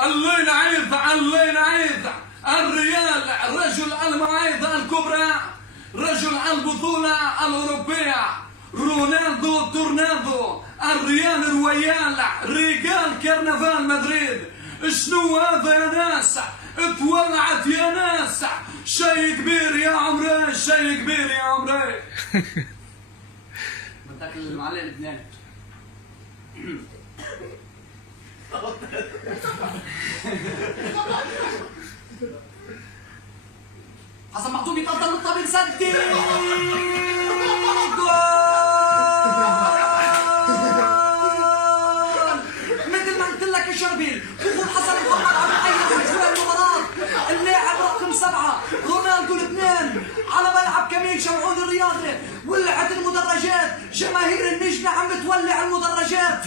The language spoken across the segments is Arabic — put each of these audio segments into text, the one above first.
الله ينعيذ الله ينعيذ الريال رجل المواعيد الكبرى، رجل البطولة الأوروبية، رونالدو تورنادو، الريال رويال، ريال كرنفال مدريد. شنو هذا يا ناس؟ تولعت يا ناس، شيء كبير يا عمري، شيء كبير يا عمري. بدك المعلق اللبناني. حسن محطوب يتقدم بالطابق، سدد جول مثل ما قلت لك يا شربيل. دخول حسن محمد عم يحير اجواء المباراة. اللاعب رقم 7 رونالدو لبنان على ملعب كميل شمعون الرياضي، ولعت المدرجات، جماهير النجمة عم تولع المدرجات.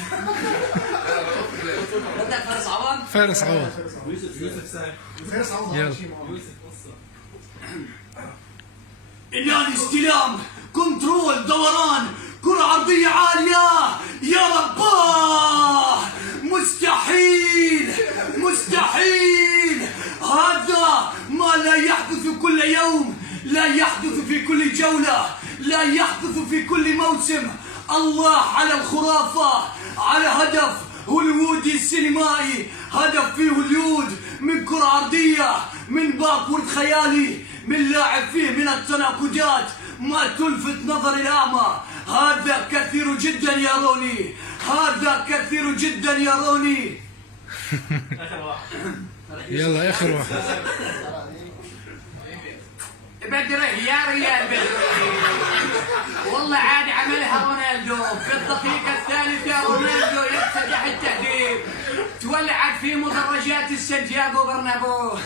بدك فارس عوض؟ فارس عوض. يوسف سعد. فارس عوض. يلا. إنيان استلام، كنترول، دوران، كرة عرضية عالية، يا رباه مستحيل مستحيل. هذا ما لا يحدث كل يوم، لا يحدث في كل جولة، لا يحدث في كل موسم. الله على الخرافة، على هدف هوليوودي سينمائي، هدف فيه هوليود، من كرة عرضية، من باكورد خيالي، من لاعب فيه من التناقضات ما تلفت نظر الأعمى. هذا كثير جدا يا روني، هذا كثير جدا يا روني. يلا آخر واحد. بدري يا ريال بدري، والله عاد عملها رونالدو في الدقيقة الثالثة. رونالدو يفتتح التهديد، تولعت في مدرجات السانتياغو برنابو.